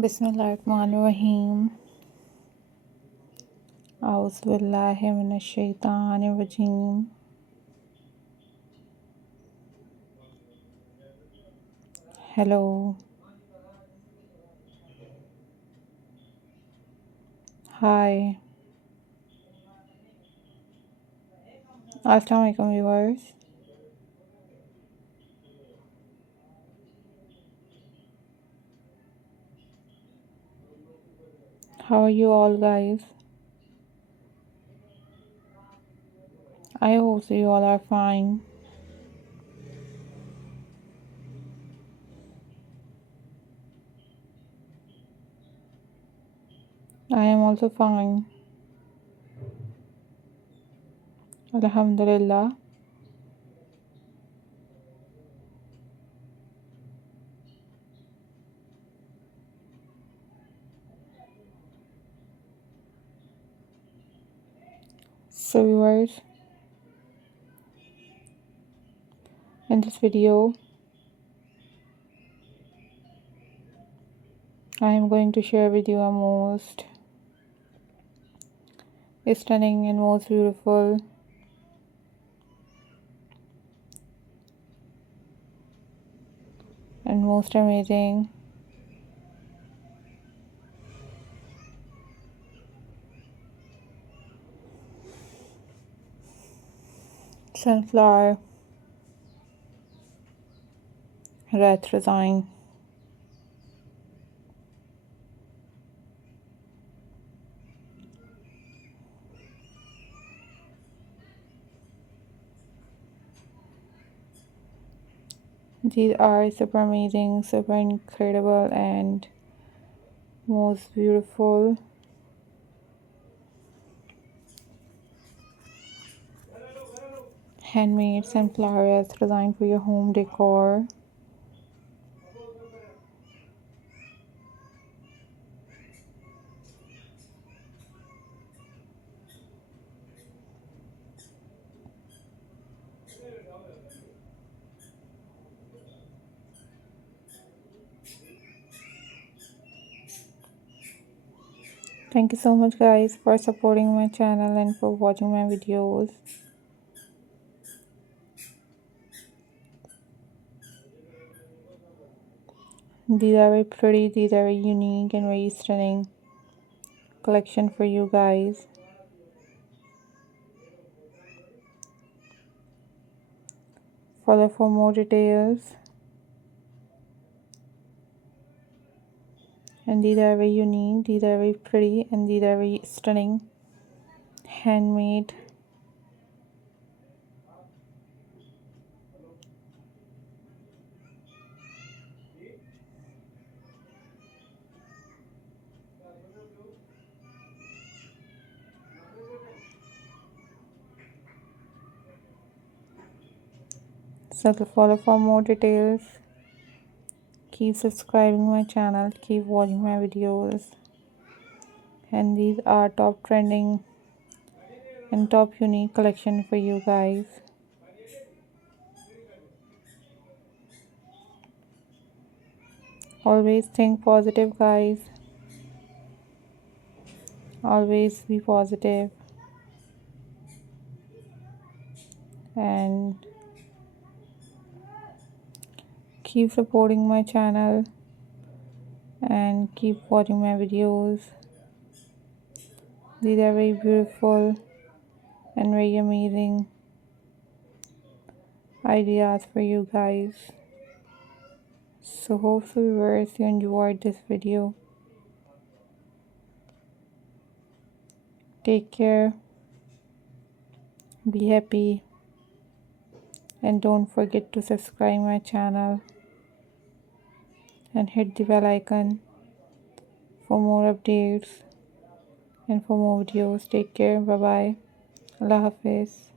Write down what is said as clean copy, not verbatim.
बिस्मिल्लाहिर्रहमानिर्रहीम। औज़ुबिल्लाहि मिनश्शैतानिर्रजीम। हेलो, हाय, अस्सलाम वालेकुम viewers. How are you all guys? I hope you all are fine. I am also fine. Alhamdulillah. So viewers, in this video I am going to share with you a most stunning and most beautiful and most amazing sunflower wreath design. These are super amazing, super incredible and most beautiful handmade sunflowers designed for your home decor. Thank you so much guys for supporting my channel and for watching my videos. These are very pretty, these are very unique and very stunning collection for you guys. Follow for more details. And these are very unique, these are very pretty, and these are very stunning handmade. So to follow for more details, keep subscribing my channel, keep watching my videos. And these are top trending and top unique collection for you guys. Always think positive guys, always be positive and keep supporting my channel and keep watching my videos. These are very beautiful and very amazing ideas for you guys. So hopefully viewers you enjoyed this video. Take care, be happy, and don't forget to subscribe my channel and hit the bell icon for more updates and for more videos. Take care, bye bye, Allah Hafiz.